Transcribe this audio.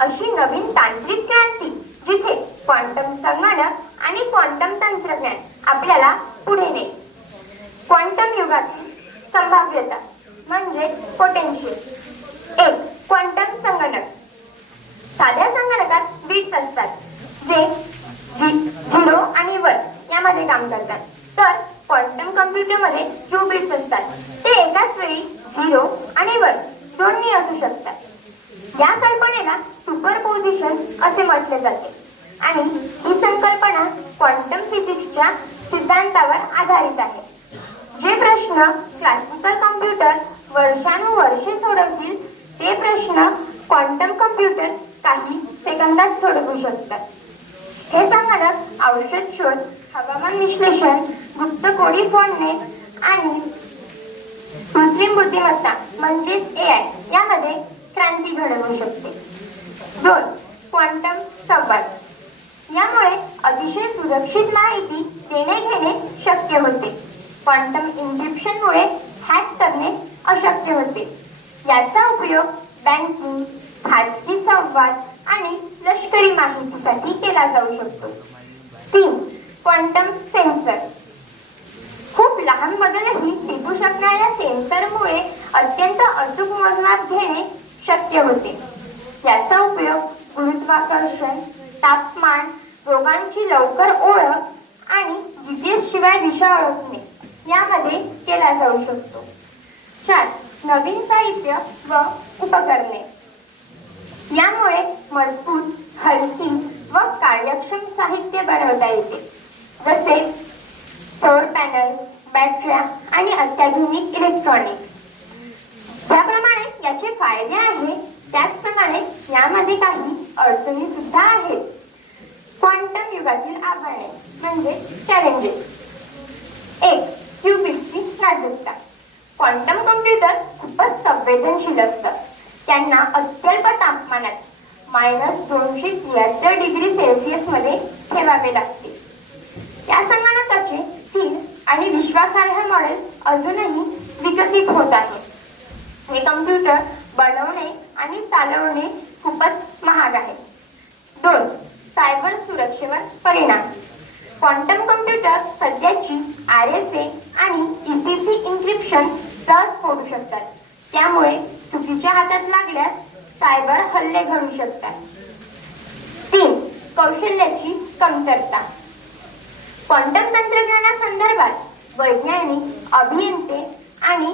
अशी नवीन तांत्रिक क्रांती जिथे क्वांटम संगणक आणि क्वांटम तंत्रज्ञान आपल्याला पुढे नेईल. क्वांटम युगातील संभाव्यता म्हणजे पोटेन्शियल एक क्वांटम संगणक. साध्या संगणकात बिट्स असतात जे झिरो आणि वन यामध्ये काम करतात. तर क्वांटम कम्प्युटरमध्ये जो बिट्स असतात. ते एकाच वेळी झिरो आणि वन दोन्ही असू शकतात. या सुपरपोजिशन असे म्हटले जाते. आणि ही संकल्पना क्वांटम फिजिक्सच्या सिद्धांतावर आधारित आहे. जे प्रश्न क्लासिकल कम्प्युटर वर्षानुवर्षे सोडवतील ते प्रश्न क्वांटम कम्प्युटर काही सेकंदात सोडवू शकतात. हे संगणक औषध शोध हवामान विश्लेषण गुप्त कोडी फोडणे आणि कृत्रिम बुद्धिमत्ता म्हणजेच ए आय यामध्ये क्रांती घडवू शकते. संवाद यामुळे अतिशय सुरक्षित माहिती देणे घेणे शक्य होते. क्वांटम इन्क्रिप्शनमुळे हॅक करणे अशक्य होते. याचा उपयोग बँकिंग खाजगी संवाद आणि लष्करी माहितीसाठी केला जाऊ शकतो. तीन क्वांटम सेन्सर खूप लहान बदलही टिकू शकणाऱ्या सेन्सरमुळे अत्यंत अचूक मोजमाप घेणे शक्य होते. याचा उपयोग गुरुत्वाकर्षण तापमान रोगांची लवकर ओळख आणि जीपीएस शिवाय दिशा ओळखणे यामध्ये केला जाऊ शकतो. चार नवीन साहित्य व उपकरणे. यामुळे मजबूत हलकी व कार्यक्षम साहित्य बनवता येते. जसे सौर पॅनल बॅटऱ्या आणि अत्याधुनिक इलेक्ट्रॉनिक याचे फायदे आहेत त्याचप्रमाणे यामध्ये काही अडचणी सुद्धा आहेत. क्वांटम युगातील आव्हाने म्हणजे चॅलेंजेस एक क्युबिकची नाजूकता क्वांटम कम्प्युटर खूपच संवेदनशील असतं. त्यांना अत्यल्प तापमानात मायनस दोनशे त्र्याहत्तर डिग्री सेल्सिअसमध्ये ठेवावे लागते. या संगणकाचे स्थिर आणि विश्वासार्ह मॉडेल अजूनही विकसित होत आहे हे कम्प्युटर बनवणे आणि चालवणे खूपच महाग आहे. दोन सायबर सुरक्षेवर परिणाम. क्वांटम कम्प्युटर सध्याची आर एस ए आणि ई सी सी इन्क्रिप्शन सहज फोडू शकतात. त्यामुळे चुकीच्या हातात लागल्यास सायबर हल्ले घडू शकतात. तीन कौशल्याची कमतरता. क्वांटम तंत्रज्ञानासंदर्भात वैज्ञानिक अभियंते आणि